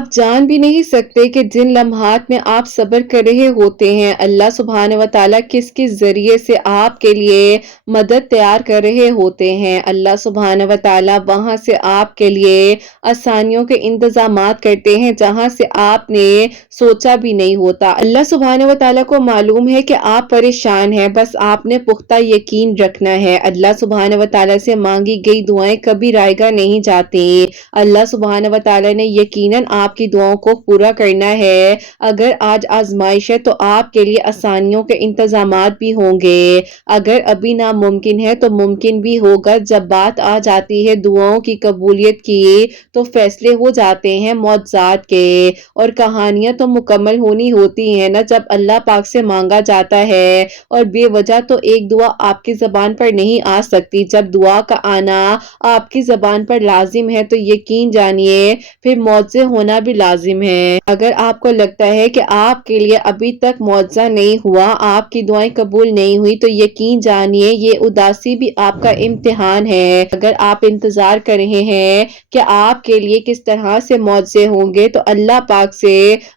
आप जान भी नहीं सकते कि जिन लम्हात में आप सब्र कर रहे होते हैं, अल्लाह सुब्हान व तआला किस किस जरिए से आपके लिए मदद तैयार कर रहे होते हैं। अल्लाह सुब्हान व तआला वहां से आपके लिए आसानियों के इंतजामात करते हैं जहां से आपने सोचा भी नहीं होता। अल्लाह सुब्हान व तआला को मालूम है कि आप परेशान हैं, बस आपने पुख्ता यकीन रखना है। अल्लाह सुब्हान व तआला से मांगी गई दुआएं कभी रायगा नहीं जाती। अल्लाह सुब्हान व तआला ने यकीनन आपकी दुआओं को पूरा करना है। अगर आज आजमाइश है तो आपके लिए आसानियों के इंतजामात भी होंगे। अगर अभी नामुमकिन है तो मुमकिन भी होगा। जब बात आ जाती है दुआओं की कबूलियत की तो फैसले हो जाते हैं मौजज़ात के, और कहानियां तो मुकम्मल होनी होती हैं ना जब अल्लाह पाक से मांगा जाता है। और बेवजह तो एक दुआ आपकी ज़बान पर नहीं आ सकती। जब दुआ का आना आपकी ज़बान पर लाजिम है तो यकीन जानिए फिर मौजज़े होना भी लाजिम है। अगर आपको लगता है कि आपके लिए अभी तक मौजज़ा नहीं हुआ, आपकी दुआएं कबूल नहीं हुई, तो यकीन जानिए ये उदासी भी आपका इम्तिहान है। अगर आप इंतजार कर रहे हैं कि आपके लिए किस तरह से मौजज़े होंगे तो अल्लाह पाक से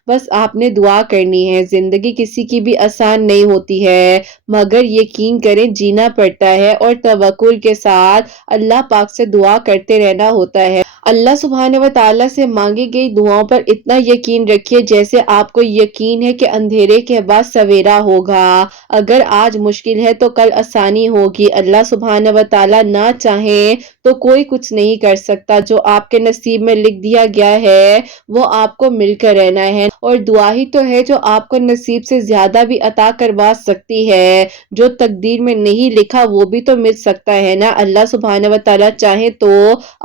बस आपने दुआ करनी है। जिंदगी किसी की भी आसान नहीं होती है, मगर यकीन करें जीना पड़ता है और तवक्कुल के साथ अल्लाह पाक से दुआ करते रहना होता है। अल्लाह सुब्हान व तआला से मांगी गई दुआओं पर इतना यकीन रखिए जैसे आपको यकीन है कि अंधेरे के बाद सवेरा होगा। अगर आज मुश्किल है तो कल आसानी होगी। अल्लाह सुब्हान व तआला ना चाहे तो कोई कुछ नहीं कर सकता। जो आपके नसीब में लिख दिया गया है वो आपको मिलकर रहना है, और दुआ ही तो है जो आपको नसीब से ज्यादा भी अता करवा सकती है। जो तकदीर में नहीं लिखा वो भी तो मिल सकता है ना। अल्लाह सुब्हान व तआला चाहे तो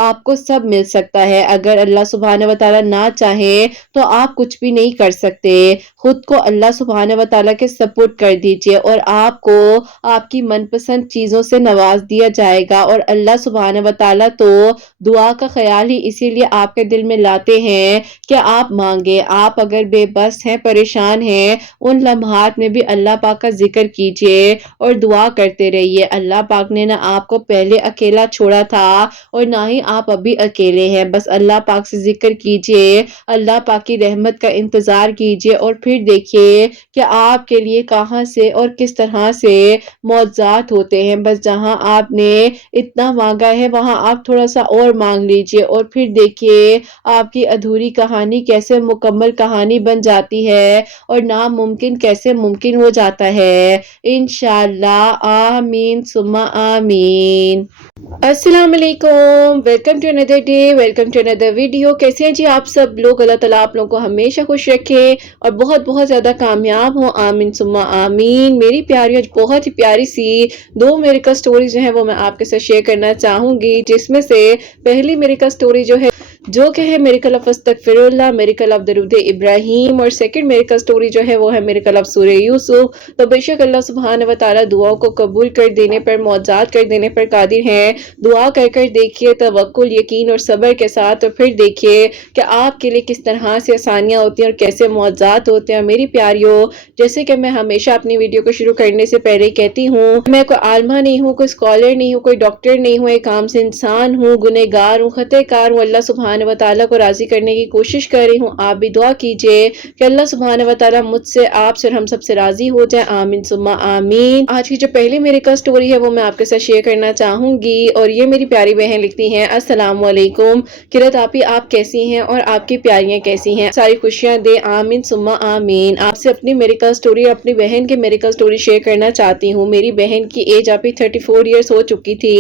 आपको सब मिल सकता है। अगर अल्लाह सुब्हान व तआला ना चाहे तो आप कुछ भी नहीं कर सकते। खुद को अल्लाह सुब्हान व तआला के सपुर्द कर दीजिए और आपको आपकी मनपसंद चीजों से नवाज दिया जाएगा। और अल्लाह सुब्हान व तआला तो दुआ का ख्याल ही इसीलिए आपके दिल में लाते हैं कि आप मांगे। आप अगर बेबस हैं, परेशान हैं, उन लम्हात में भी अल्लाह पाक का जिक्र कीजिए और दुआ करते रहिए। अल्लाह पाक ने ना आपको पहले अकेला छोड़ा था और ना ही आप अभी अकेले हैं। बस अल्लाह पाक से जिक्र कीजिए, अल्लाह पाक की रहमत का इंतजार कीजिए और फिर देखिए कि आपके लिए कहां से और किस तरह से मौजज़ात होते हैं। बस जहां आपने इतना मांगा है वहां आप थोड़ा सा और मांग लीजिए और फिर देखिए आपकी अधूरी कहानी कैसे मुकम्मल कहानी बन जाती है और नामुमकिन कैसे मुमकिन हो जाता है। इंशाअल्लाह। आमीन सुम्मा आमीन। अस्सलाम वालेकुम, welcome to another day, welcome to another video. कैसे हैं जी आप सब लोग? अल्लाह ताला आप लोगों को हमेशा खुश रखे और बहुत बहुत ज़्यादा कामयाब हो। आमीन सुम्मा आमीन। मेरी प्यारी आज बहुत ही प्यारी सी दो मेरिकल स्टोरीज जो है वो मैं आपके साथ शेयर करना चाहूँगी, जिसमें से पहली मेरिकल स्टोरी जो है मेरिकल ऑफ अस्तगफिरुल्लाह, मेरिकल ऑफ दरूद इब्राहिम, और सेकंड मेरिकल स्टोरी जो है वो है मेरिकल ऑफ सूरह यूसुफ। तो बेशक अल्लाह सुब्हान व तआला दुआओं को कबूल कर देने पर, मौजज़ात कर देने पर कादिर हैं। दुआ कर कर देखिए तवक्कुल, यकीन और सब्र के साथ, और फिर देखिए कि आपके लिए किस तरह से आसानियां होती हैं और कैसे मौजज़ात होते हैं। मेरी प्यारियों, जैसे कि मैं हमेशा अपनी वीडियो को शुरू करने से पहले कहती हूँ, मैं कोई आलमा नहीं हूँ, कोई स्कॉलर नहीं हूँ, कोई डॉक्टर नहीं हूँ, एक आम से इंसान हूँ, गुनहगार हूँ, खतकार हूँ। अल्लाह सुब्हान व तआला को राजी करने की कोशिश कर रही हूँ। आप भी दुआ कीजिए कि अल्लाह सुब्हान व तआला मुझसे, आपसे और हम सबसे राजी हो जाए। आमीन सुम्मा आमीन। आज की जो पहली मेरिकल स्टोरी है वो मैं आपके साथ शेयर करना चाहूंगी, और ये मेरी प्यारी बहन लिखती हैं, अस्सलाम वालेकुम किरत आपी, आप कैसी हैं और आपकी प्यारियां कैसी हैं? सारी खुशियां दे। आमीन सुम्मा आमीन। आपसे अपनी मेरिकल स्टोरी, अपनी बहन की मेरिकल स्टोरी शेयर करना चाहती हूँ। मेरी बहन की एज आप ही 34 ईयर्स हो चुकी थी,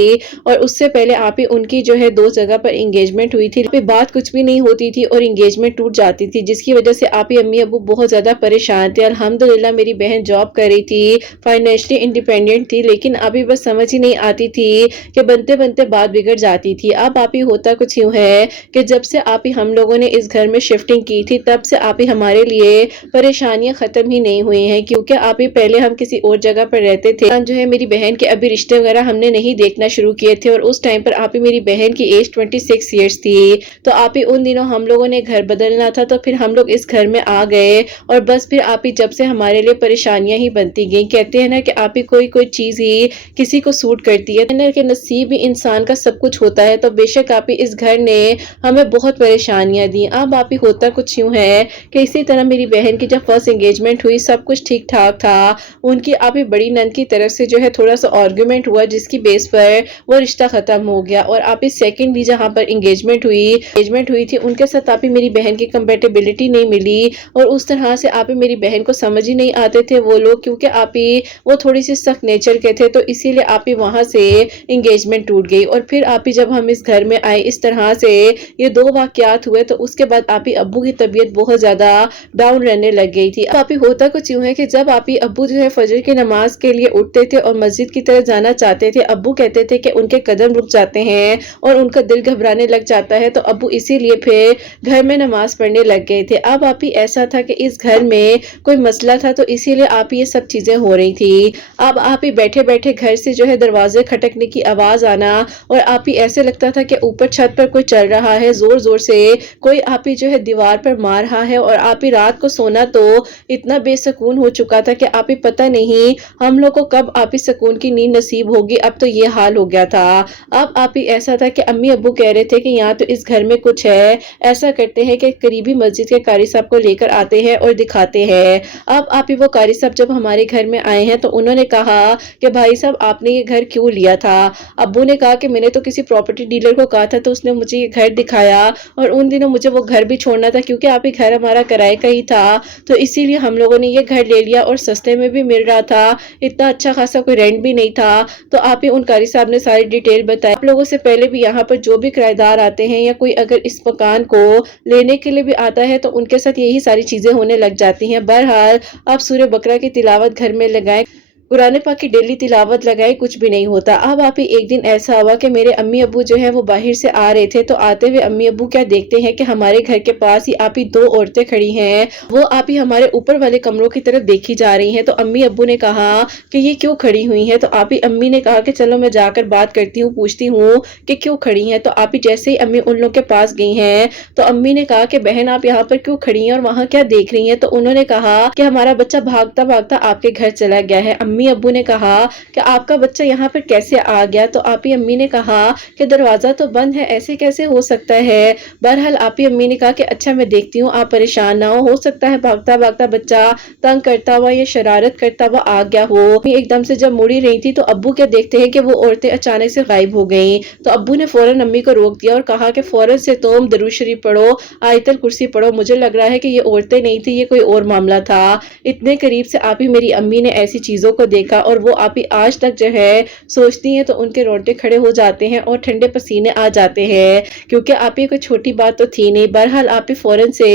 और उससे पहले आप ही उनकी जो है 2 जगह पर एंगेजमेंट हुई थी। बात कुछ भी नहीं होती थी और एंगेजमेंट टूट जाती थी, जिसकी वजह से आप ही अम्मी अबू बहुत ज्यादा परेशान थे। अल्हम्दुलिल्लाह मेरी बहन जॉब कर रही थी, फाइनेंशियली इंडिपेंडेंट थी, लेकिन अभी बस समझ ही नहीं आती थी कि बनते बनते बात बिगड़ जाती थी। अब आप ही होता कुछ यूं है कि जब से आप ही हम लोगों ने इस घर में शिफ्टिंग की थी तब से आप ही हमारे लिए परेशानियां खत्म ही नहीं हुई हैं, क्योंकि आप ही पहले हम किसी और जगह पर रहते थे। जो है मेरी बहन के अभी रिश्ते वगैरह हमने नहीं देखना शुरू किए थे, और उस टाइम पर आप ही मेरी बहन की एज 26 ईयर्स थी। تو आप ही उन दिनों हम लोगों ने घर बदलना था, तो फिर हम लोग इस घर में आ गए और बस फिर आप ही जब से हमारे लिए परेशानियां ही बनती गई। कहते हैं ना कि आप ही कोई कोई चीज ही किसी को सूट करती है ना, कि नसीब ही इंसान का सब कुछ होता है। तो बेशक आप ही इस घर ने हमें बहुत परेशानियां दी। अब आप ही होता कुछ यूं है कि इसी तरह मेरी बहन की जब फर्स्ट एंगेजमेंट हुई सब कुछ ठीक ठाक था। उनकी आप ही बड़ी नंद की तरफ से जो है थोड़ा सा आर्गुमेंट हुआ, जिसकी बेस पर वो रिश्ता खत्म हो गया। और आप ही सेकंड भी जहां पर एंगेजमेंट हुई थी, उनके साथ आप ही मेरी बहन की कंपेटेबिलिटी नहीं मिली और उस तरह से आप ही मेरी बहन को समझ ही नहीं आते थे वो लोग, क्योंकि आप ही वो थोड़ी सी सख्त नेचर के थे। तो इसीलिए आप ही वहां से एंगेजमेंट टूट गई। और फिर आप ही जब हम इस घर में आए, इस तरह से ये दो वाकयात हुए, तो उसके बाद आप ही अब्बू की तबीयत बहुत ज्यादा डाउन रहने लग गई थी। आप ही होता कुछ यूं है कि जब आप ही अब्बू जो है फजर की नमाज के लिए उठते थे और मस्जिद की तरफ जाना चाहते थे, अब्बू कहते थे कि उनके कदम रुक जाते हैं और उनका दिल घबराने लग जाता है। तो अब्बू इसीलिए फिर घर में नमाज पढ़ने लग गए थे। अब आप ही ऐसा था कि इस घर में कोई मसला था, तो इसीलिए आप ही ये सब चीजें हो रही थी। अब आप ही बैठे बैठे घर से जो है दरवाजे खटकने की आवाज आना, और आप ही ऐसे लगता था कि ऊपर छत पर कोई चल रहा है, जोर जोर से कोई आप ही जो है दीवार पर मार रहा है। और आप ही रात को सोना तो इतना बेसकून हो चुका था कि आप ही पता नहीं हम लोग को कब आप ही सुकून की नींद नसीब होगी। अब तो ये हाल हो गया था। अब आप ही ऐसा था कि अम्मी अब्बू कह रहे थे कि यहाँ तो इस घर में कुछ है। ऐसा करते हैं कि करीबी मस्जिद के कारी साहब को लेकर आते हैं और दिखाते हैं। अब आप ही वो कारी साहब जब हमारे घर में आए हैं, तो उन्होंने कहा कि भाई साहब आपने ये घर क्यों लिया था। अब्बू ने कहा कि मैंने तो किसी प्रॉपर्टी डीलर को कहा था, तो उसने मुझे ये घर दिखाया और उन दिनों मुझे वो घर भी छोड़ना था, क्योंकि आप ही घर हमारा किराए का ही था। तो इसीलिए हम लोगों ने ये घर ले लिया और सस्ते में भी मिल रहा था, इतना अच्छा खासा कोई रेंट भी नहीं था। तो आप ही उन कारी साहब ने सारी डिटेल बताई। आप लोगों से पहले भी यहाँ पर जो भी किराएदार आते हैं या कोई अगर इस मकान को लेने के लिए भी आता है, तो उनके साथ यही सारी चीजें होने लग जाती हैं। बहरहाल आप सूरह बकरा की तिलावत घर में लगाएं, कुरान पाक की डेली तिलावत लगाए, कुछ भी नहीं होता। अब आप ही एक दिन ऐसा हुआ कि मेरे अम्मी अब्बू जो है वो बाहर से आ रहे थे, तो आते हुए अम्मी अब्बू क्या देखते हैं कि हमारे घर के पास ही आप ही दो औरतें खड़ी हैं, वो आप ही हमारे ऊपर वाले कमरों की तरफ देखी जा रही हैं। तो अम्मी अब्बू ने कहा कि ये क्यों खड़ी हुई हैं। तो आप ही अम्मी ने कहा कि चलो मैं जाकर बात करती हूँ, पूछती हूँ कि क्यों खड़ी हैं। तो आप ही जैसे ही अम्मी उन लोग के पास गई हैं, तो अम्मी ने कहा कि बहन आप यहाँ पर क्यों खड़ी हैं और वहां क्या देख रही हैं। तो उन्होंने कहा कि हमारा बच्चा भागता भागता आपके घर चला गया है। अम्मी अब्बू ने कहा कि आपका बच्चा यहाँ पर कैसे आ गया। तो आप ही अम्मी ने कहा कि दरवाजा तो बंद है, ऐसे कैसे हो सकता है। बहरहाल आप ही अम्मी ने कहा कि अच्छा मैं देखती हूँ, आप परेशान ना हो सकता है भागता भागता बच्चा तंग करता हुआ या शरारत करता हुआ आ गया हो। एकदम से जब मुड़ी रही थी, तो अब्बू क्या देखते हैं कि वो औरतें अचानक से गायब हो गई। तो अब्बू ने फौरन अम्मी को रोक दिया और कहा कि फौरन से तुम दरूद शरीफ पढ़ो, आयतल कुर्सी पढ़ो। मुझे लग रहा है कि ये औरतें नहीं थी, ये कोई और मामला था। इतने करीब से आप ही मेरी अम्मी ने ऐसी चीजों को देखा और वो आप ही आज तक जो है सोचती हैं, तो उनके रोंगटे खड़े हो जाते हैं और ठंडे पसीने आ जाते हैं, क्योंकि आप ही कोई छोटी बात तो थी नहीं। बहरहाल आप ही फौरन से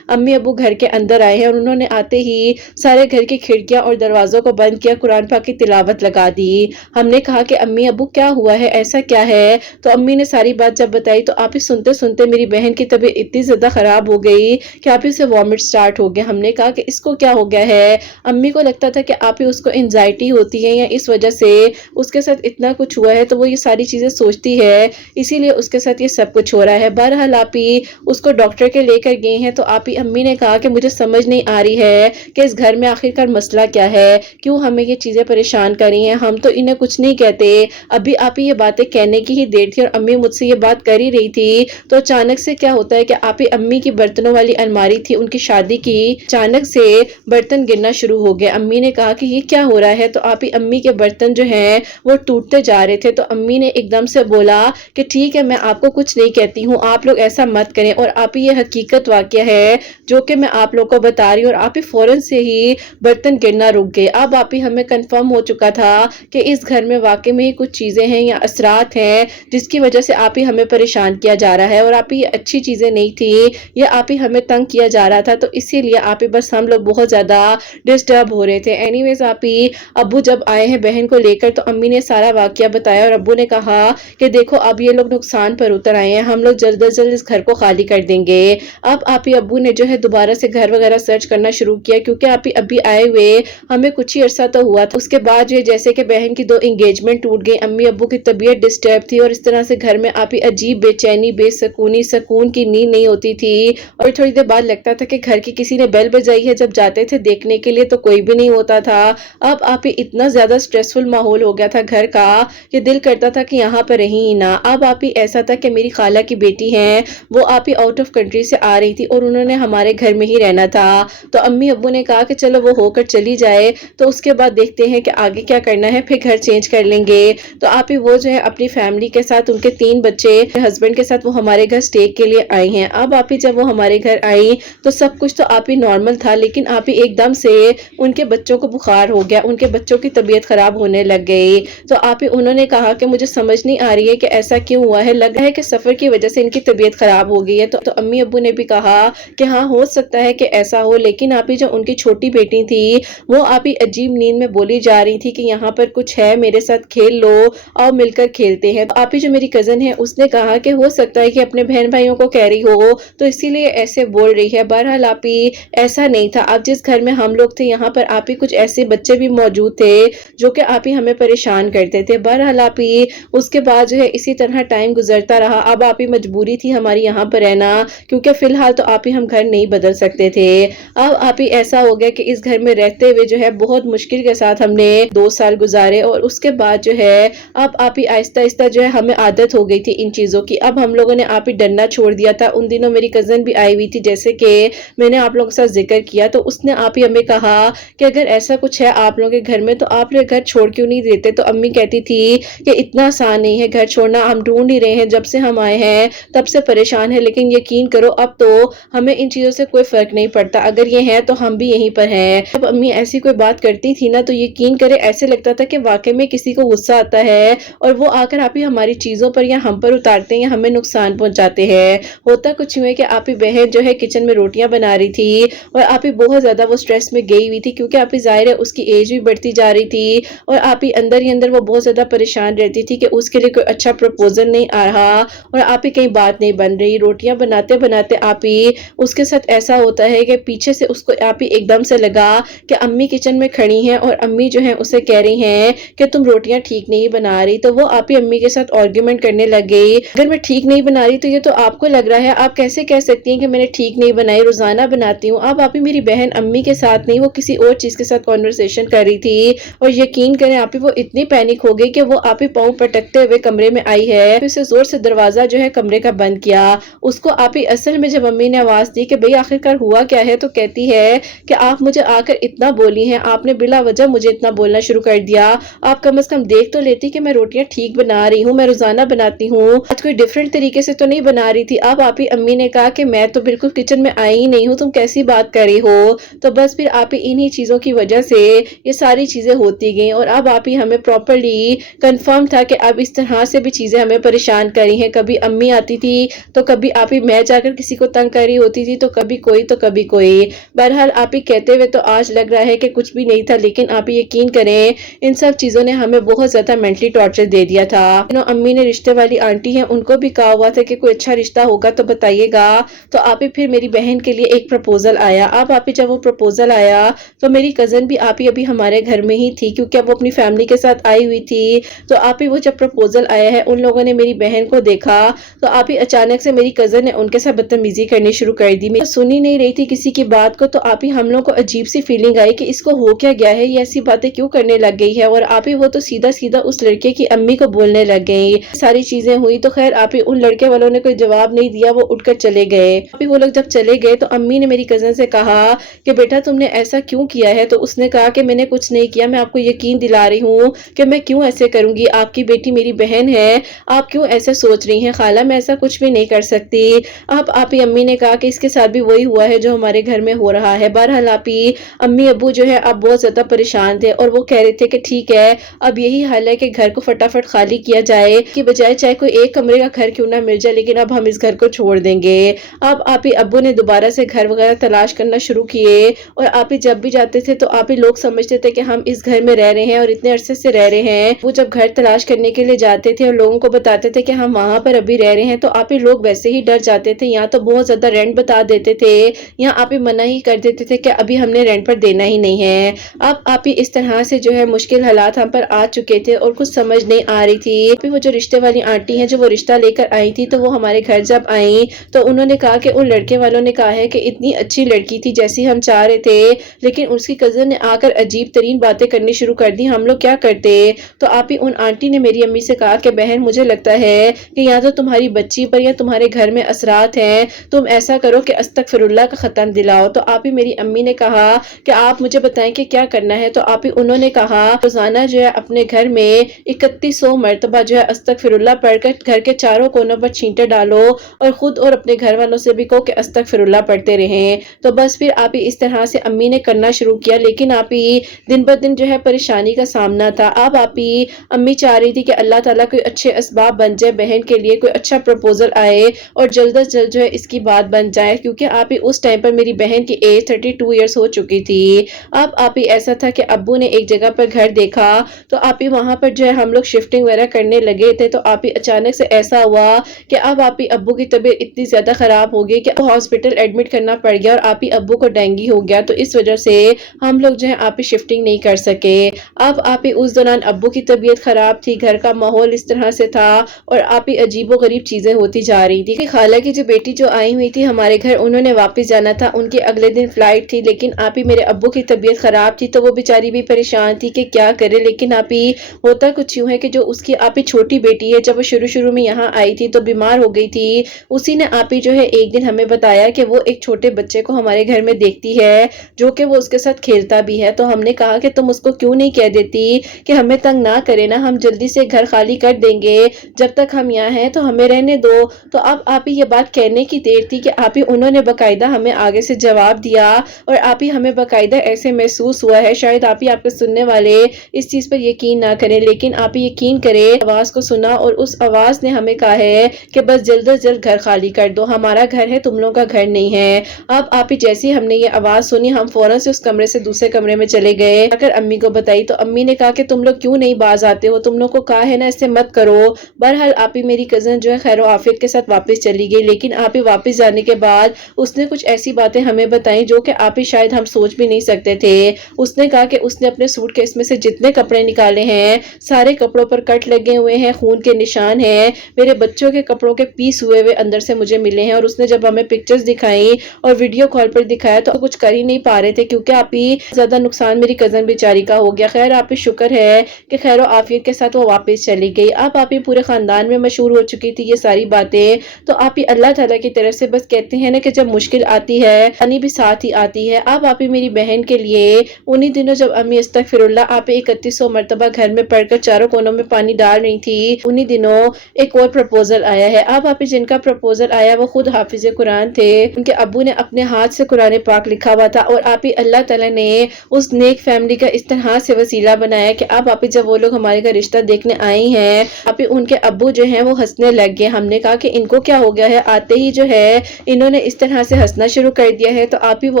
अम्मी अब्बू घर के अंदर आए हैं और उन्होंने आते ही सारे घर की खिड़कियां और दरवाजों को बंद किया, कुरान पाक की तिलावत लगा दी। हमने कहा कि अम्मी अब्बू क्या हुआ है, ऐसा क्या है। तो अम्मी ने सारी बात जब बताई, तो आप ही सुनते सुनते मेरी बहन की तबीयत इतनी ज्यादा खराब हो गई कि आप ही से वॉमिट स्टार्ट हो गया। हमने कहा कि इसको क्या हो गया है। अम्मी को लगता था कि आप ही उसको एंजाइटी होती है या इस वजह से उसके साथ इतना कुछ हुआ है, तो वो ये सारी चीजें सोचती है, इसीलिए उसके साथ ये सब कुछ हो रहा है। बहरहाल आप ही उसको डॉक्टर के लेकर गए हैं। तो आप ही अम्मी ने कहा कि मुझे समझ नहीं आ रही है कि इस घर में आखिरकार मसला क्या है, क्यों हमें ये चीजें परेशान कर रही हैं। हम तो इन्हें कुछ नहीं कहते, अभी आप ही ये बातें कहने की ही देर थी और अम्मी मुझसे ये बात कर ही रही थी। तो अचानक से क्या होता है कि आप ही अम्मी की बर्तनों वाली अलमारी थी उनकी शादी की, अचानक से बर्तन गिरना शुरू हो गए। अम्मी ने कहा कि ये क्या हो रहा है। तो आप ही अम्मी के बर्तन जो हैं वो टूटते जा रहे थे। तो अम्मी ने एकदम से बोला कि ठीक है मैं आपको कुछ नहीं कहती हूँ, आप लोग ऐसा मत करें। और आप ही ये हकीकत वाकया है जो कि मैं आप लोग को बता रही हूँ। और आप ही फौरन से ही बर्तन गिरना रुक गए। अब आप ही हमें कंफर्म हो चुका था कि इस घर में वाकई में ही कुछ चीजें हैं या असरात हैं जिसकी वजह से आप ही हमें परेशान किया जा रहा है। और आप ही अच्छी चीजें नहीं थी, ये आप ही हमें तंग किया जा रहा था। तो इसीलिए आप ही बस हम लोग बहुत ज्यादा डिस्टर्ब हो रहे थे। एनीवेज आप ही अब्बू जब आए हैं बहन को लेकर तो अम्मी ने सारा वाकया बताया और अब्बू ने कहा कि देखो अब ये लोग नुकसान पर उतर आए हैं, हम लोग जल्द अज जल्द इस घर को खाली कर देंगे। अब आप ही अब्बू ने जो है दोबारा से घर वगैरह सर्च करना शुरू किया, क्योंकि आप ही अभी आए हुए हमें कुछ ही अरसा तो हुआ था। उसके बाद जो है जैसे कि बहन की 2 एंगेजमेंट टूट गई, अम्मी अब्बू की तबीयत डिस्टर्ब थी और इस तरह से घर में आप ही अजीब बेचैनी, बेसकूनी, सुकून की नींद नहीं होती थी। और थोड़ी देर बाद लगता था कि घर की किसी ने बेल बजाई है, जब जाते थे देखने के लिए तो कोई भी नहीं होता था। अब आप ही इतना ज्यादा स्ट्रेसफुल माहौल हो गया था घर का कि दिल करता था कि यहाँ पर रही ही ना। अब आप ही ऐसा था कि मेरी खाला की बेटी है, वो आप ही आउट ऑफ कंट्री से आ रही थी और उन्होंने हमारे घर में ही रहना था। तो अम्मी अब्बू ने कहा कि चलो वो होकर चली जाए, तो उसके बाद देखते हैं कि आगे क्या करना है, फिर घर चेंज कर लेंगे। तो आप ही वो जो है अपनी फैमिली के साथ, उनके 3 बच्चे, हस्बैंड के साथ वो हमारे घर स्टे के लिए आई हैं। अब आप ही जब वो हमारे घर आई तो सब कुछ तो आप ही नॉर्मल था, लेकिन आप ही एकदम से उनके बच्चों को बुखार हो गया, उनके बच्चों की तबीयत खराब होने लग गई। तो आप ही उन्होंने कहा कि मुझे समझ नहीं आ रही है कि ऐसा क्यों हुआ है, लग रहा है कि सफर की वजह से इनकी तबीयत खराब हो गई है। तो अम्मी अब्बू ने भी कहा कि हाँ हो सकता है कि ऐसा हो, लेकिन आप ही जो उनकी छोटी बेटी थी वो आप ही अजीब नींद में बोली जा रही थी कि यहाँ पर कुछ है, मेरे साथ खेल लो, आओ मिलकर खेलते हैं। तो आप ही जो मेरी कजन है उसने कहा कि हो सकता है कि अपने बहन भाइयों को कह रही हो तो इसीलिए ऐसे बोल रही है। बहरहाल आप ही ऐसा नहीं था। अब जिस घर में हम लोग थे यहाँ पर आप ही कुछ ऐसे बच्चे भी मौजूद थे जो कि आप ही हमें परेशान करते थे। बहरहाल आप ही उसके बाद जो है इसी तरह टाइम गुजरता रहा। अब आप ही मजबूरी थी हमारी यहाँ पर रहना, क्योंकि फिलहाल तो आप ही हम घर नहीं बदल सकते थे। अब आप ही ऐसा हो गया कि इस घर में रहते हुए जो है बहुत मुश्किल के साथ हमने 2 साल गुजारे और उसके बाद जो है अब आप ही आहिस्ता आहिस्ता जो है हमें आदत हो गई थी इन चीजों की। अब हम लोगों ने आप ही डरना छोड़ दिया था। उन दिनों मेरी कजन भी आई हुई थी, जैसे कि मैंने आप लोगों के साथ जिक्र किया, तो उसने आप ही हमें कहा कि अगर ऐसा कुछ है आप लोगों के घर में तो आप लोग घर छोड़ क्यों नहीं देते। तो अम्मी कहती थी कि इतना आसान नहीं है घर छोड़ना, हम ढूंढ ही रहे हैं, जब से हम आए हैं तब से परेशान है, लेकिन यकीन करो अब तो हमें इन चीजों से कोई फर्क नहीं पड़ता, अगर ये है तो हम भी यहीं पर हैं। अब अम्मी ऐसी कोई बात करती थी ना तो यकीन करे ऐसे लगता था कि वाकई में किसी को गुस्सा आता है और वो आकर आप ही हमारी चीजों पर या हम पर उतारते हैं या हमें नुकसान पहुंचाते हैं। होता कुछ यूं है कि आप ही बहन जो है किचन में रोटियां बना रही थी और आप ही बहुत ज्यादा वो स्ट्रेस में गई हुई थी, क्योंकि आप ही जाहिर है उसकी एज भी बढ़ती जा रही थी और आप ही अंदर ही अंदर वो बहुत ज्यादा परेशान रहती थी कि उसके लिए कोई अच्छा प्रपोजल नहीं आ रहा और आप ही कहीं बात नहीं बन रही। रोटियां बनाते बनाते आप ही उसके साथ ऐसा होता है कि पीछे से उसको आप ही एकदम से लगा कि अम्मी किचन में खड़ी हैं और अम्मी जो है उसे कह रही हैं कि तुम रोटियां ठीक नहीं बना रही। तो वो आप ही अम्मी के साथ आर्ग्यूमेंट करने लग गई, अगर मैं ठीक नहीं बना रही तो ये तो आपको लग रहा है, आप कैसे कह सकती हैं कि मैंने ठीक नहीं बनाई, रोजाना बनाती हूँ। अब आप ही मेरी बहन अम्मी के साथ नहीं, वो किसी और चीज के साथ कॉन्वर्सेशन कर रही थी और यकीन करें आप ही वो इतनी पैनिक हो गई कि वो आप ही पाँव पटकते हुए कमरे में आई है, उसे जोर से दरवाजा जो है कमरे का बंद किया। उसको आप ही असल में जब अम्मी ने आवाज दी कि भाई आखिरकार हुआ क्या है, तो कहती है कि आप मुझे आकर इतना बोली हैं, आपने बिला वजह मुझे इतना बोलना शुरू कर दिया, आप कम से कम देख तो लेती कि मैं रोटियां ठीक बना रही हूँ, मैं रोजाना बनाती हूँ, आज कोई डिफरेंट तरीके से तो नहीं बना रही थी। अब आप ही अम्मी ने कहा कि मैं तो बिल्कुल किचन में आई ही नहीं हूँ, तुम कैसी बात कर रही हो। तो बस फिर आप ही इन्हीं चीजों की वजह से ये सारी चीजें होती गई और अब आप ही हमें प्रॉपरली कंफर्म था कि अब इस तरह से भी चीजें हमें परेशान करी हैं। कभी अम्मी आती थी तो कभी आप ही मैं जाकर किसी को तंग कर रही होती थी, तो कभी कोई तो कभी कोई। बहरहाल आप ही कहते हुए तो आज लग रहा है कि कुछ भी नहीं था, लेकिन आप ही यकीन करें इन सब चीजों ने हमें बहुत ज्यादा मेंटली टॉर्चर दे दिया था। अम्मी ने रिश्ते वाली आंटी है उनको भी कहा हुआ था कि कोई अच्छा रिश्ता होगा तो बताइएगा। तो आप ही फिर मेरी बहन के लिए एक प्रपोजल आया। अब आप ही जब वो प्रपोजल आया तो मेरी कजन भी आप ही अभी हमारे घर में ही थी, क्योंकि अब वो अपनी फैमिली के साथ आई हुई थी। तो आप ही वो जब प्रपोजल आया है उन लोगों ने मेरी बहन को देखा तो आप ही अचानक से मेरी कजन ने उनके साथ बदतमीजी करनी शुरू कर दी। मैं सुन ही नहीं रही थी किसी की बात को, तो आप ही हम लोग को अजीब सी फीलिंग आई कि इसको हो क्या गया है, ये ऐसी बातें क्यों करने लग गई है। और आप ही वो तो सीधा सीधा उस लड़के की अम्मी को बोलने लग गई। सारी चीजें हुई तो खैर आप ही उन लड़के वालों ने कोई जवाब नहीं दिया, वो उठकर चले गए। आप ही वो लोग जब चले गए तो अम्मी ने मेरी कजन से कहा कि बेटा तुमने ऐसा क्यों किया है। तो उसने कहा कि मैंने कुछ नहीं किया, मैं आपको यकीन दिला रही हूँ कि मैं क्यों ऐसे करूंगी, आपकी बेटी मेरी बहन है, आप क्यों ऐसे सोच रही हैं खाला, मैं ऐसा कुछ भी नहीं कर सकती। अब आप ही अम्मी ने कहा कि इसके साथ भी वही हुआ है जो हमारे घर में हो रहा है। बहरहाल आप ही अम्मी अब्बू जो है अब बहुत ज्यादा परेशान थे और वो कह रहे थे कि ठीक है अब यही हाल है कि घर को फटाफट खाली किया जाए, कि बजाय चाहे कोई एक कमरे का घर क्यों ना मिल जाए, लेकिन अब हम इस घर को छोड़ देंगे। अब आप ही अब्बू ने दोबारा से घर वगैरह तलाश करना शुरू किए और आप ही जब भी जाते थे तो आप ही लोग समझते थे تھے کہ ہم اس گھر میں رہ رہے ہیں اور اتنے عرصے سے رہ رہے ہیں. وہ جب گھر تلاش کرنے کے لیے جاتے تھے اور لوگوں کو بتاتے تھے کہ ہم وہاں پر ابھی رہ رہے ہیں تو آپ ہی لوگ ویسے ہی ڈر جاتے تھے. یہاں تو بہت زیادہ رینٹ بتا دیتے تھے, یہاں آپ ہی منع ہی کر دیتے تھے کہ ابھی ہم نے رینٹ پر دینا ہی نہیں ہے. اب آپ ہی اس طرح سے جو ہے مشکل حالات ہم پر آ چکے تھے اور کچھ سمجھ نہیں آ رہی تھی. وہ جو رشتے والی آنٹی ہیں جو وہ رشتہ لے کر آئی تھی تو وہ ہمارے گھر جب آئیں تو انہوں نے کہا کہ ان لڑکے والوں نے کہا ہے کہ اتنی اچھی لڑکی تھی جیسی ہم چاہ رہے تھے, لیکن اس کی کزن نے آ کر عجیب ترین باتیں کرنی شروع کر دی, ہم لوگ کیا کرتے. تو آپ ہی ان آنٹی نے میری امی سے کہا کہ بہن مجھے لگتا ہے کہ یا تو تمہاری بچی پر یا تمہارے گھر میں اثرات ہیں, تم ایسا کرو کہ استغفر اللہ کا ختم دلاؤ. تو آپ ہی میری امی نے کہا کہ آپ مجھے بتائیں کہ کیا کرنا ہے. تو آپ ہی انہوں نے کہا روزانہ جو ہے اپنے گھر میں 3100 مرتبہ جو ہے استغفر اللہ پڑھ کر گھر کے چاروں کونوں پر چھینٹے ڈالو اور خود اور اپنے گھر والوں سے بھی کہو کہ استغفر اللہ پڑھتے رہیں. تو بس پھر آپ ہی اس طرح سے امی نے کرنا شروع کیا, لیکن آپ ہی دن بہ دن جو ہے پریشانی کا سامنا تھا. اب آپ ہی امی چاہ رہی تھی کہ اللہ تعالیٰ کوئی اچھے اسباب بن جائے بہن کے لیے, کوئی اچھا پروپوزل آئے اور جلد از جلد جو ہے اس کی بات بن جائے, کیونکہ آپ ہی اس ٹائم پر میری بہن کی ایج 32 ایئرس ہو چکی تھی. اب آپ ہی ایسا تھا کہ ابو نے ایک جگہ پر گھر دیکھا تو آپ ہی وہاں پر جو ہے ہم لوگ شفٹنگ وغیرہ کرنے لگے تھے. تو آپ ہی اچانک سے ایسا ہوا کہ اب آپ ہی ابو کی طبیعت اتنی زیادہ خراب ہو گئی کہ ہاسپٹل ایڈمٹ کرنا پڑ گیا اور آپ ہی ابو کو ڈینگی ہو گیا. تو اس وجہ سے ہم لوگ جو ہے آپ ہی شفٹنگ نہیں کر سکے. اب آپ ہی اس دوران ابو کی طبیعت خراب تھی, گھر کا ماحول اس طرح سے تھا اور آپ ہی عجیب و غریب چیزیں ہوتی جا رہی تھی. خالہ کی جو بیٹی جو آئی ہوئی تھی ہمارے گھر, انہوں نے واپس جانا تھا, ان کی اگلے دن فلائٹ تھی, لیکن آپ ہی میرے ابو کی طبیعت خراب تھی تو وہ بیچاری بھی پریشان تھی کہ کیا کرے. لیکن آپ ہی ہوتا کچھ یوں ہے کہ جو اس کی آپ ہی چھوٹی بیٹی ہے جب وہ شروع میں یہاں آئی تھی تو بیمار ہو گئی تھی, اسی نے آپ ہی جو ہے ایک دن ہمیں بتایا کہ وہ ایک چھوٹے بچے کو ہمارے گھر میں دیکھتی ہے جو کہ وہ اس کے ساتھ کھیلتا بھی ہے. تو ہم نے کہا کہ تم اس کو کیوں نہیں کہہ دیتی کہ ہمیں تنگ نہ کرے نا, ہم جلدی سے گھر خالی کر دیں گے, جب تک ہم یہاں ہیں تو ہمیں رہنے دو. تو اب آپ ہی یہ بات کہنے کی دیر تھی کہ آپ ہی انہوں نے باقاعدہ ہمیں آگے سے جواب دیا اور آپ ہی ہمیں باقاعدہ ایسے محسوس ہوا ہے, شاید آپ ہی آپ کے سننے والے اس چیز پر یقین نہ کریں, لیکن آپ ہی یقین کرے آواز کو سنا اور اس آواز نے ہمیں کہا ہے کہ بس جلد از جلد گھر خالی کر دو, ہمارا گھر ہے تم لوگوں کا گھر نہیں ہے. اب آپ ہی جیسے ہم نے یہ آواز سنی ہم فوراً سے اس کمرے سے دوسرے کمرے میں چلے گئے, اگر امی کو بتائی تو امی نے کہا کہ تم لوگ کیوں نہیں باز آتے ہو, تم لوگ کو کہا ہے نا ایسے مت کرو. بہرحال آپ ہی میری کزن جو ہے خیر و عافیت کے ساتھ واپس چلی گئی, لیکن آپ ہی واپس جانے کے بعد اس نے کچھ ایسی باتیں ہمیں بتائیں جو کہ آپ ہی شاید ہم سوچ بھی نہیں سکتے تھے. اس نے کہا کہ اس نے اپنے سوٹ کیس میں سے جتنے کپڑے نکالے ہیں سارے کپڑوں پر کٹ لگے ہوئے ہیں, خون کے نشان ہیں, میرے بچوں کے کپڑوں کے پیس ہوئے اندر سے مجھے ملے ہیں. اور اس نے جب ہمیں پکچرز دکھائیں اور ویڈیو کال پر دکھایا تو کچھ کر ہی نہیں پا رہے تھے, کیونکہ آپ ہی زیادہ نقصان میری کزن بیچاری کا ہو گیا. خیر آپ ہی شکر ہے کہ خیر و عافیت کے ساتھ وہ واپس چلی گئی. اب آپ ہی پورے خاندان میں مشہور ہو چکی تھی یہ ساری باتیں. تو آپ ہی اللہ تعالیٰ کی طرف سے بس کہتے ہیں نا کہ جب مشکل آتی ہے پانی بھی ساتھ ہی آتی ہے. اب آپ ہی میری بہن کے لیے انہی دنوں جب امی استغفر اللہ آپ 3100 مرتبہ گھر میں پڑھ کر چاروں کونوں میں پانی ڈال رہی تھی, انہی دنوں ایک اور پروپوزل آیا ہے. اب آپ ہی جن کا پروپوزل آیا وہ خود حافظ قرآن تھے, ان کے ابو نے اپنے ہاتھ سے قرآن پاک لکھا ہوا تھا, اور آپ ہی اللہ تعالیٰ نے اس نیک فیملی کا اس طرح سے وسیلہ بنایا کہ اب آپ ہی جب وہ لوگ ہمارے گھر رشتہ دیکھنے آئی ہیں آپ ہی ان کے ابو جو ہیں وہ ہنسنے لگ گئے. ہم نے کہا کہ ان کو کیا ہو گیا ہے, آتے ہی جو ہے انہوں نے اس طرح سے ہنسنا شروع کر دیا ہے. تو آپ ہی وہ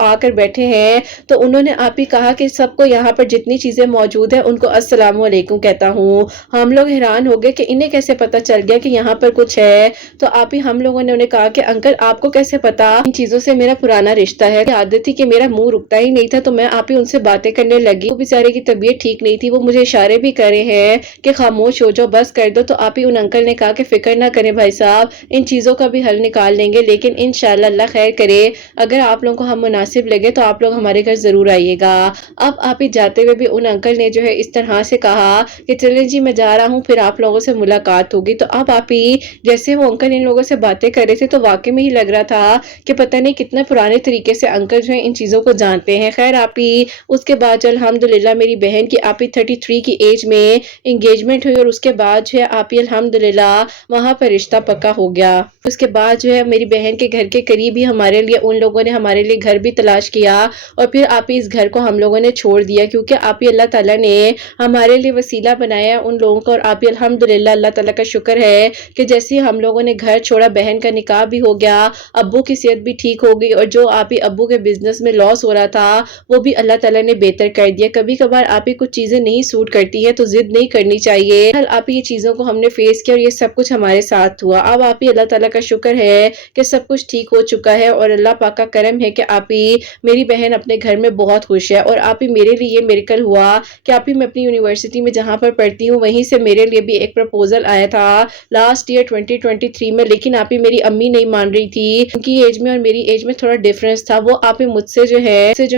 آ کر بیٹھے ہیں تو انہوں نے آپ ہی کہا کہ سب کو یہاں پر جتنی چیزیں موجود ہیں ان کو السلام علیکم کہتا ہوں. ہم لوگ حیران ہو گئے کہ انہیں کیسے پتا چل گیا کہ یہاں پر کچھ ہے. تو آپ ہی ہم لوگوں نے انہیں کہا کہ انکل آپ کو کیسے پتا, ان چیزوں سے میرا پرانا رشتہ ہے, عادت تھی کہ میرا منہ رکتا ہی نہیں تھا, تو میں آپ ہی ان سے باتیں کرنے لگی. وہ بیچارے کی طبیعت ٹھیک نہیں تھی, وہ مجھے اشارے بھی کر رہے ہیں کہ خاموش ہو جاؤ, بس کر دو. تو آپ ہی ان انکل نے کہا کہ فکر نہ کریں بھائی صاحب, ان چیزوں کا بھی حل نکال لیں گے, لیکن انشاءاللہ اللہ خیر کرے اگر آپ لوگوں کو ہم مناسب لگے تو آپ لوگ ہمارے گھر ضرور آئیے گا. اب آپ ہی جاتے ہوئے بھی ان انکل نے جو ہے اس طرح سے کہا کہ چلیں جی میں جا رہا ہوں, پھر آپ لوگوں سے ملاقات ہوگی. تو اب آپ ہی جیسے وہ انکل ان لوگوں سے باتیں کر رہے تھے تو واقعی میں ہی لگ رہا تھا کہ پتہ نہیں کتنے پرانے طریقے سے انکل جو ہیں ان چیزوں کو جانتے ہیں. خیر آپ ہی اس کے بعد الحمدللہ میری بہن کی آپ ہی 33 کی ایج میں انگیجمنٹ ہوئی, اور اس کے بعد جو ہے آپ ہی الحمدللہ وہاں پر رشتہ پکا ہو گیا. اس کے بعد جو ہے میری بہن کے گھر کے قریب ہی ہمارے لیے ان لوگوں نے ہمارے لیے گھر بھی تلاش کیا, اور پھر آپ ہی اس گھر کو ہم لوگوں نے چھوڑ دیا, کیونکہ آپ ہی اللہ تعالیٰ نے ہمارے لیے وسیلہ بنایا ان لوگوں کو. اور آپ ہی الحمدللہ اللہ تعالیٰ کا شکر ہے کہ جیسے ہم لوگوں نے گھر چھوڑا بہن کا نکاح بھی ہو گیا, ابو کی صحت بھی ٹھیک ہو گئی, اور جو آپ ہی ابو کے بزنس میں لاس ہو رہا تھا وہ بھی اللہ تعالیٰ نے بہتر کر دیا. کبھی کبھار آپ ہی کچھ چیزیں نہیں سوٹ کرتی ہیں تو ضد نہیں کرنی چاہیے. آپ ہی یہ چیزوں کو ہم نے فیس کیا اور یہ سب کچھ ہمارے ساتھ ہوا. اب آپ ہی اللہ تعالیٰ کا شکر ہے کہ سب کچھ ٹھیک ہو چکا ہے اور اللہ پاک کا کرم ہے کہ آپ ہی میری بہن اپنے گھر میں بہت خوش ہے. اور آپ ہی میرے لیے یہ میریکل ہوا کہ آپ ہی میں اپنی یونیورسٹی میں جہاں پر پڑھتی ہوں وہیں سے میرے لیے بھی ایک پرپوزل آیا تھا لاسٹ ایئر 2023 میں. لیکن آپ ہی میری امی نہیں مان رہی تھی. ان کی ایج میں اور میری ایج میں تھوڑا ڈفرنس تھا. وہ آپ ہی مجھ سے جو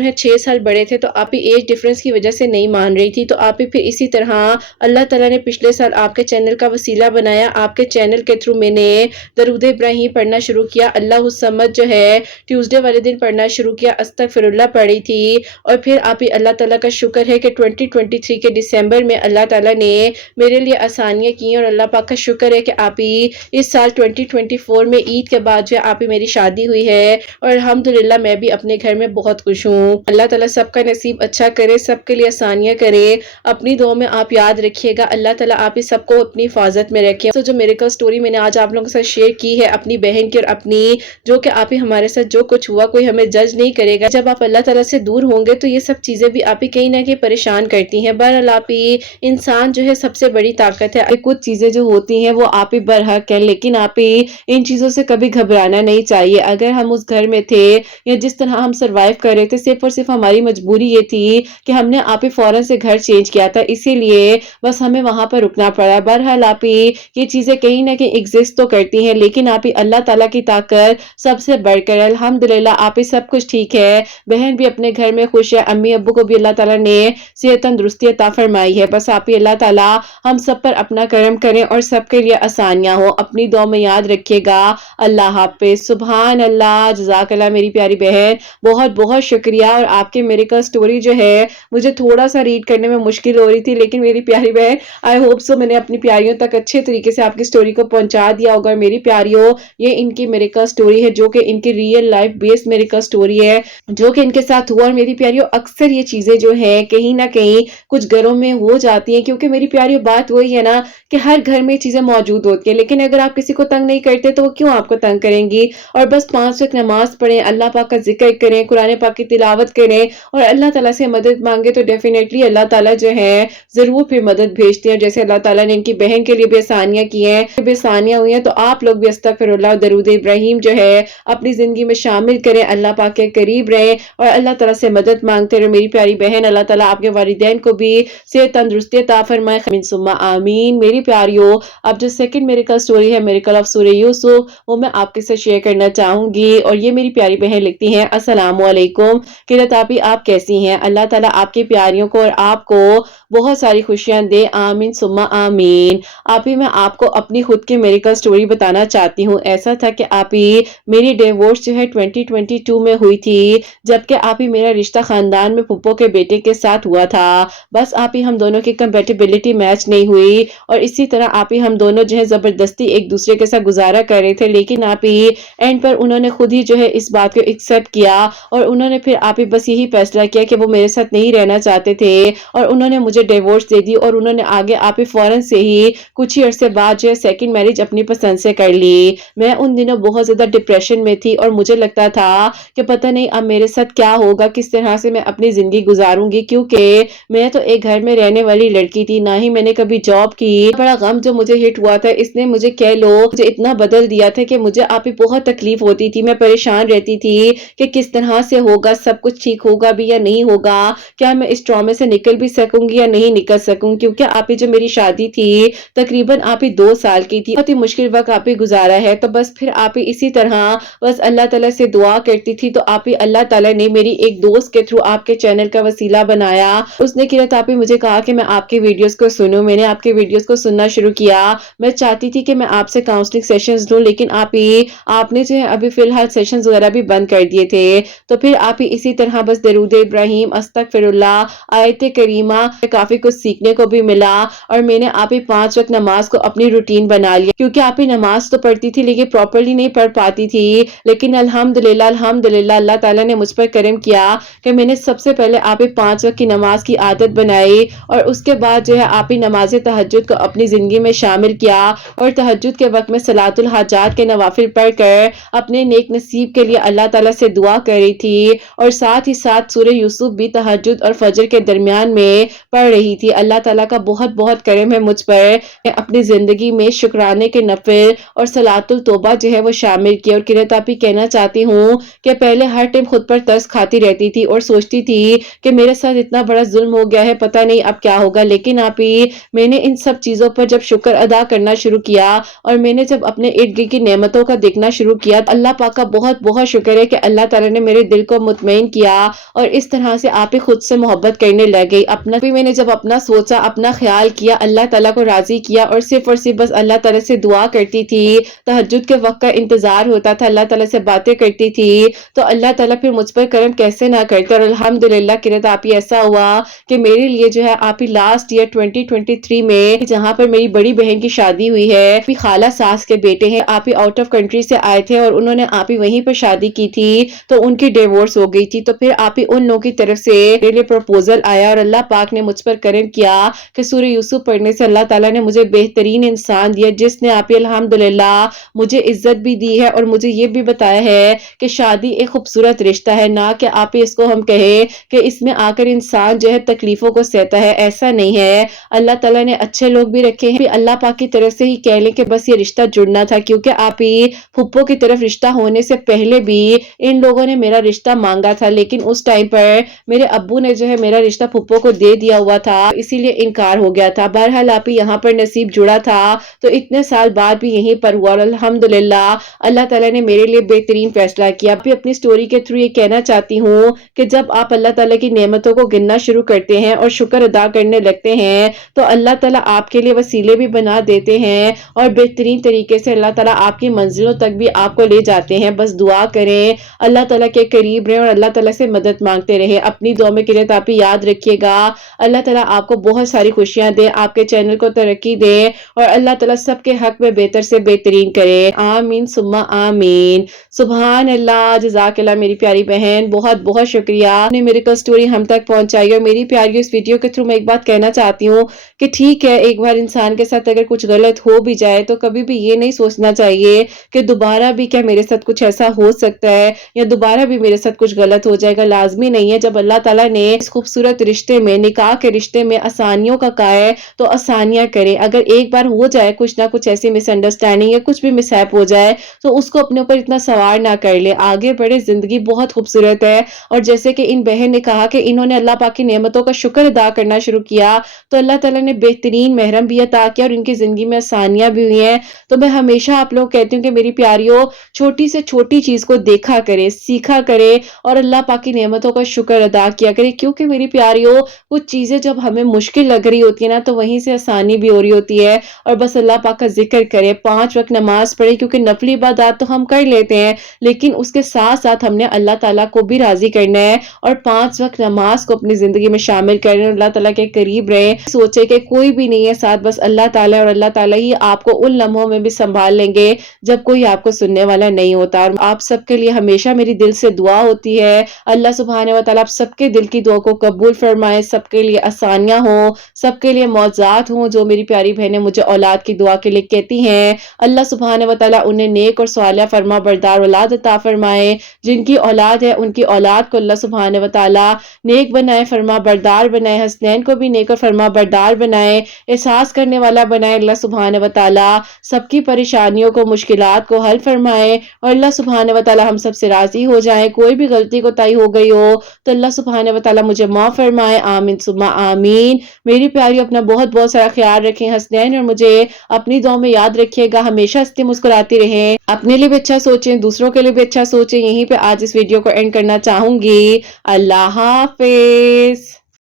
ہے 6 سال بڑے تھے تو آپ ہی ایج ڈفرنس کی وجہ سے نہیں مان رہی تھی. تو آپ ہی پھر اسی طرح اللہ تعالیٰ نے پچھلے سال آپ کے چینل کا وسیلہ بنایا. آپ کے چینل کے تھرو میں نے درود ابراہیم پڑھنا شروع کیا. اللہ الصمد جو ہے ٹیوزڈے والے دن پڑھنا شروع کیا. استغفر اللہ پڑھی تھی. اور پھر آپ ہی اللہ تعالیٰ کا شکر ہے کہ 2023 کے دسمبر میں اللہ تعالیٰ نے میرے لیے آسانیاں کی. اور اللہ پاک کا شکر ہے کہ آپ ہی اس سال 2024 میں عید کے بعد جو ہے آپ ہی میری شادی ہوئی ہے. اور الحمدللہ میں بھی اپنے گھر میں بہت خوش ہوں. اللہ تعالیٰ سب کا نصیب اچھا کرے, سب کے لیے آسانیاں کرے. اپنی دعا میں آپ یاد رکھیے گا. اللہ تعالیٰ آپ ہی سب کو اپنی حفاظت میں رکھے. تو جو میریکل سٹوری میں نے آج آپ لوگوں کے ساتھ شیئر کی ہے اپنی بہن کی اور اپنی, جو کہ آپ ہی ہمارے ساتھ جو کچھ ہوا کوئی ہمیں جج نہیں کرے گا. جب آپ اللہ تعالیٰ سے دور ہوں گے تو یہ سب چیزیں بھی آپ ہی کہیں نہ کہیں پریشان کرتی ہیں. بہرحال آپ ہی انسان جو ہے سب سے بڑی طاقت ہے. کچھ چیزیں جو ہوتی ہیں وہ آپ ہی برحق ہے, لیکن آپ ہی ان چیزوں سے کبھی گھبرانا نہیں چاہیے. اگر ہم اس گھر میں تھے یا جس طرح ہم سروائیو کر رہے تھے صرف اور صرف ہماری مجبوری یہ تھی کہ ہم نے آپ ہی فوراً سے گھر چینج کیا تھا, اسی لیے بس ہمیں وہاں پر رکنا پڑا. بہرحال آپ ہی یہ چیزیں کہیں نہ کہیں ایگزسٹ تو کرتی ہیں, لیکن آپ ہی اللہ تعالیٰ کی طاقت سب سے بڑھ کر. الحمدللہ آپ ہی سب کچھ ٹھیک ہے. بہن بھی اپنے گھر میں خوش ہے. امی ابو کو بھی اللہ تعالیٰ نے صحت تندرستی عطا فرمائی ہے. بس آپ ہی اللہ تعالیٰ ہم سب پر اپنا کرم کریں اور سب کے لیے آسانیاں ہو. اپنی دعا میں یاد رکھیے گا. اللہ حافظ. سبحان اللہ. جزاک اللہ میری پیاری بہن, بہت بہت شکریہ. اور آپ کے میریکل سٹوری جو ہے مجھے تھوڑا سا ریڈ کرنے میں مشکل ہو رہی تھی, لیکن میری پیاری بہن آئی ہوپ سو میں نے اپنی پیاریوں تک اچھے طریقے سے آپ کی سٹوری کو پہنچا دیا ہوگا. میری پیاریوں یہ ان کی میریکل سٹوری ہے جو کہ ان کی ریئل لائف بیس میریکل سٹوری ہے جو کہ ان کے ساتھ ہوا. اور میری پیاریوں اکثر یہ چیزیں جو ہیں کہیں نہ کہیں کچھ گھروں میں ہو جاتی ہیں, کیونکہ میری پیاریوں بات وہی ہے نا کہ ہر گھر میں چیزیں موجود ہوتی ہیں, لیکن اگر آپ کسی کو تنگ نہیں کرتے تو وہ کیوں آپ کو تنگ کریں گی. اور بس 5 وقت نماز پڑھیں, اللہ پاک کا ذکر کریں, قرآن پاک کی تلاوت کریں اور اللہ تعالیٰ سے مدد مانگے تو ڈیفینیٹلی اللہ تعالیٰ جو ہے ضرور پھر مدد بھیجتے ہیں. جیسے اللہ تعالیٰ نے ان کی بہن کے لیے بھی آسانیاں کی ہیں, بھی آسانیاں ہوئی ہیں, تو آپ لوگ بھی استغفر اللہ درود ابراہیم جو ہے اپنی زندگی میں شامل کریں, اللہ پاک کے قریب رہیں اور اللہ تعالیٰ سے مدد مانگتے رہیں. میری پیاری بہن اللہ تعالیٰ آپ کے والدین کو بھی صحت تندرستی عطا فرمائے. آمین ثم آمین. میری پیاریوں اب جو سیکنڈ میریکل سٹوری ہے میریکل آف سورہ یوسف وہ میں آپ کے ساتھ شیئر کرنا چاہوں گی. اور یہ میری پیاری بہن لکھتی ہیں السلام علیکم قرۃ آپی, آپ کیسی ہیں؟ اللہ تعالیٰ آپ کی پیاریوں کو اور آپ کو بہت ساری خوشیاں دے. آمین ثم آمین. آپ ہی میں آپ کو اپنی خود کی میریکل سٹوری بتانا چاہتی ہوں. ایسا تھا کہ آپ ہی میری ڈیورس جو ہے 2022 میں ہوئی تھی, جبکہ آپ ہی میرا رشتہ خاندان میں پھپھو کے بیٹے کے ساتھ ہوا تھا. بس آپ ہی ہم دونوں کی کمپیٹیبلٹی میچ نہیں ہوئی اور اسی طرح آپ ہی ہم دونوں جو ہے زبردستی ایک دوسرے کے ساتھ گزارا کر رہے تھے, لیکن آپ ہی اینڈ پر انہوں نے خود ہی جو ہے اس بات کو ایکسپٹ کیا اور انہوں نے پھر آپ ہی بس یہی فیصلہ کیا کہ وہ میرے ساتھ نہیں رہنا چاہتے تھے اور انہوں نے مجھے ڈیورس دے دی. اور انہوں نے آگے آپ ہی فوراً سے ہی کچھ ہی عرصے بعد جو ہے سیکنڈ میرج اپنی پسند سے کر لی. میں ان دنوں بہت زیادہ ڈپریشن میں تھی اور مجھے لگتا تھا کہ پتہ نہیں اب میرے ساتھ کیا ہوگا, کس طرح سے میں اپنی زندگی گزاروں گی, کیونکہ میں تو ایک گھر میں رہنے والی لڑکی تھی, نہ ہی میں نے کبھی جاب کی. بڑا غم جو مجھے ہٹ ہوا تھا اس نے مجھے کہہ لو مجھے اتنا بدل دیا تھا کہ مجھے آپ ہی بہت تکلیف ہوتی تھی. میں پریشان رہتی تھی کہ کس طرح سے ہوگا, سب کچھ ٹھیک ہوگا بھی یا نہیں ہوگا, کیا میں اس ٹرامے سے نکل بھی سکوں گی یا نہیں نکل سکوں, کیونکہ آپ ہی جو میری شادی تھی تقریباً آپ ہی 2 سال کی تھی. بہت ہی مشکل وقت آپ ہی گزارا ہے. تو بس پھر آپ ہی اسی طرح بس اللہ تعالیٰ سے دعا کرتی تھی, تو آپ ہی اللہ تعالیٰ نے میری ایک دوست کے تھرو آپ کے چینل کا وسیلہ بنایا. اس نے قرۃ آپ ہی مجھے کہا کہ میں آپ کی ویڈیوز کو سنوں. میں نے آپ کی ویڈیوز کو سننا شروع کیا. میں چاہتی تھی کہ میں آپ سے کاؤنسلنگ سیشنز لوں, لیکن آپ نے جو ہے ابھی فی الحال سیشنز وغیرہ بھی بند کر دیے تھے. تو پھر آپ ہی اسی طرح بس درود ابراہیم, استغفر اللہ, آیت کریمہ काफी कुछ सीखने को भी मिला और मैंने आप ही 5 वक्त नमाज को अपनी रूटीन बना लिया, क्योंकि आप ही नमाज तो पढ़ती थी लेकिन प्रॉपरली नहीं पढ़ पाती थी। लेकिन अल्हम्दुलिल्लाह अल्हम्दुलिल्लाह अल्लाह ताला ने मुझ पर करम किया कि मैंने सबसे पहले आप ही 5 वक्त की नमाज की आदत बनाई और उसके बाद जो है आप ही नमाज तहज्जुद को अपनी जिंदगी में शामिल किया और तहज्जुद के वक्त में सलातुल हाजात के नवाफिल पढ़कर अपने नेक नसीब के लिए अल्लाह ताला से दुआ कर रही थी और साथ ही साथ सूरह यूसुफ भी तहज्जुद और फजर के दरमियान में पढ़ रही थी। अल्लाह ताला का बहुत बहुत करम है मुझ पर, अपनी जिंदगी में शुक्राने के नफिल और सलातुल तौबा जो है वो शामिल किया। और किरत आप ही कहना चाहती हूँ कि पहले हर टाइम खुद पर तरस खाती रहती थी और सोचती थी कि मेरे साथ इतना बड़ा जुल्म हो गया है, पता नहीं अब क्या होगा। लेकिन आप ही मैंने इन सब चीजों पर जब शुक्र अदा करना शुरू किया और मैंने जब अपने इर्द गिर्द की नेमतों का देखना शुरू किया, अल्लाह पाक का बहुत बहुत शुक्र है कि अल्लाह ताला ने मेरे दिल को मुतमईन किया और इस तरह से आप ही खुद से मोहब्बत करने लग गई। अपना भी मैंने जब अपना सोचा, अपना ख्याल किया, अल्लाह ताला को राजी किया और सिर्फ बस अल्लाह ताला से दुआ करती थी, तहज्जुद के वक्त का इंतजार होता था, अल्लाह ताला से बातें करती थी, तो अल्लाह ताला फिर मुझ पर करम कैसे ना करता। और अल्हम्दुलिल्लाह किरत आप ही ऐसा हुआ कि मेरे लिए जो है आप ही लास्ट ईयर 2023 में जहां पर मेरी बड़ी बहन की शादी हुई है, भी खाला सास के बेटे हैं, आप ही आउट ऑफ कंट्री से आए थे और उन्होंने आप ही वहीं पर शादी की थी, तो उनकी डिवोर्स हो गई थी। तो फिर आप ही उन लोगों की तरफ से मेरे लिए प्रपोजल आया और अल्लाह पाक ने मुझ पर करम किया कि सूरह यूसुफ पढ़ने से अल्लाह ताला ने मुझे बेहतरीन इंसान दिया, जिसने आप ही अल्हम्दुलिल्लाह मुझे इज्जत भी दी है और मुझे ये भी बताया है कि शादी एक खूबसूरत रिश्ता है, ना कि आप ही इसको हम कहें कि इसमें आकर इंसान जो है तकलीफों को सहता है, ऐसा नहीं है। अल्लाह ताला ने अच्छे लोग भी रखे हैं, अल्लाह पाक की तरफ से ही कह लें कि बस ये रिश्ता जुड़ना था, क्योंकि आप ही फुप्पो की तरफ रिश्ता होने से पहले भी इन लोगों ने मेरा रिश्ता मांगा था, लेकिन उस टाइम पर मेरे अब्बू ने जो है मेरा रिश्ता फुप्पो को दे दिया हुआ था, इसीलिए इनकार हो गया था। बहरहाल आप ही यहाँ पर नसीब जुड़ा था तो इतने साल बाद भी यहीं पर हुआ और अल्हम्दुलिल्लाह अल्लाह ताला ने मेरे लिए बेहतरीन फैसला किया। भी अपनी स्टोरी के थ्रू ये कहना चाहती हूँ कि जब आप अल्लाह ताला की नेमतों को गिनना शुरू करते हैं और शुक्र अदा करने लगते हैं तो अल्लाह ताला आपके लिए वसीले भी बना देते हैं और बेहतरीन तरीके से अल्लाह ताला आपकी मंजिलों तक भी आपको ले जाते हैं। बस दुआ करें, अल्लाह ताला के करीब रहें और अल्लाह ताला से मदद मांगते रहें। अपनी दुआ में किरत आप ही याद रखिएगा। अल्लाह ताला आपको बहुत सारी खुशियां दे, आपके चैनल को तरक्की दे और अल्लाह ताला सबके हक में बेहतर से बेहतरीन करे। आमीन सुम्मा आमीन। सुभान अल्लाह, जज़ाकल्लाह मेरी प्यारी बहन, बहुत बहुत शुक्रिया आपने मेरे को स्टोरी हम तक पहुंचाई। और मेरी प्यारी इस वीडियो के थ्रू मैं एक बात कहना चाहती हूँ कि ठीक है, एक बार इंसान के साथ अगर कुछ गलत हो भी जाए तो कभी भी ये नहीं सोचना चाहिए कि दोबारा भी क्या मेरे साथ कुछ ऐसा हो सकता है या दोबारा भी मेरे साथ कुछ गलत हो जाएगा। लाजमी नहीं है। जब अल्लाह ताला ने इस खूबसूरत रिश्ते में, निकाह के रिश्ते में आसानियों का कहा है तो आसानियां करें। अगर एक बार हो जाए कुछ ना कुछ ऐसी मिसअंडरस्टैंडिंग या कुछ भी मिसहैप हो जाए तो उसको अपने ऊपर इतना सवार ना कर ले, आगे बढ़े। जिंदगी बहुत खूबसूरत है और जैसे कि इन बहन ने कहा कि इन्होंने अल्लाह पाक की नेमतों का शुक्र अदा करना शुरू किया तो अल्लाह ताला ने बेहतरीन महरम भी अता किया और इनकी जिंदगी में आसानियां भी हुई हैं। तो मैं हमेशा आप लोग कहती हूँ कि मेरी प्यारियों, छोटी से छोटी चीज को देखा करे, सीखा करे और अल्लाह पाक की नेमतों का शुक्र अदा किया करे, क्योंकि मेरी प्यारियों कुछ चीजें जब हमें मुश्किल लग रही होती है ना तो वहीं से आसानी भी हो रही होती है। और बस अल्लाह पाक का जिक्र करे, 5 वक्त नमाज पढ़े, क्योंकि नफली इबादत तो हम कर लेते हैं लेकिन उसके साथ साथ हमने अल्लाह ताला को भी राजी करना है और 5 वक्त नमाज को अपनी जिंदगी में शामिल करें, अल्लाह ताला के करीब रहे। सोचे कि कोई भी नहीं है साथ, बस अल्लाह ताला और अल्लाह ताला ही आपको उन लम्हों में भी संभाल लेंगे जब कोई आपको सुनने वाला नहीं होता। और आप सबके लिए हमेशा मेरी दिल से दुआ होती है, अल्लाह सुब्हानहू व तआला आप सबके दिल की दुआ को कबूल फरमाए, सबके लिए आसानियां हो, सबके लिए मौजात हो। जो मेरी प्यारी बहनें मुझे औलाद की दुआ के लिए कहती हैं, अल्लाह सुब्हानहू व तआला उन्हें नेक और सालिहा फरमा बरदार औलाद अता फरमाए। जिनकी औलाद है उनकी औलाद को अल्लाह सुब्हानहू व तआला नेक बनाए, फरमा बरदार बनाए, हसनैन को भी नेक और फरमा बरदार बनाए, एहसास करने वाला बनाए। अल्लाह सुब्हानहू व तआला सबकी परेशानियों को, मुश्किलात को हल फरमाए और अल्लाह सुब्हानहू व तआला हम सब से राजी हो जाए। कोई भी गलती कोताही हो गई हो तो अल्लाह सुब्हानहू व तआला मुझे माफ फरमाए। आमीन सुम्मा आमीन। मेरी प्यारी अपना बहुत बहुत सारा ख्याल रखें, हसनैन और मुझे अपनी दुआ में याद रखिएगा, हमेशा हंसती मुस्कुराती रहें, अपने लिए भी अच्छा सोचें, दूसरों के लिए भी अच्छा सोचें। यहीं पे आज इस वीडियो को एंड करना चाहूंगी। अल्लाह हाफिज।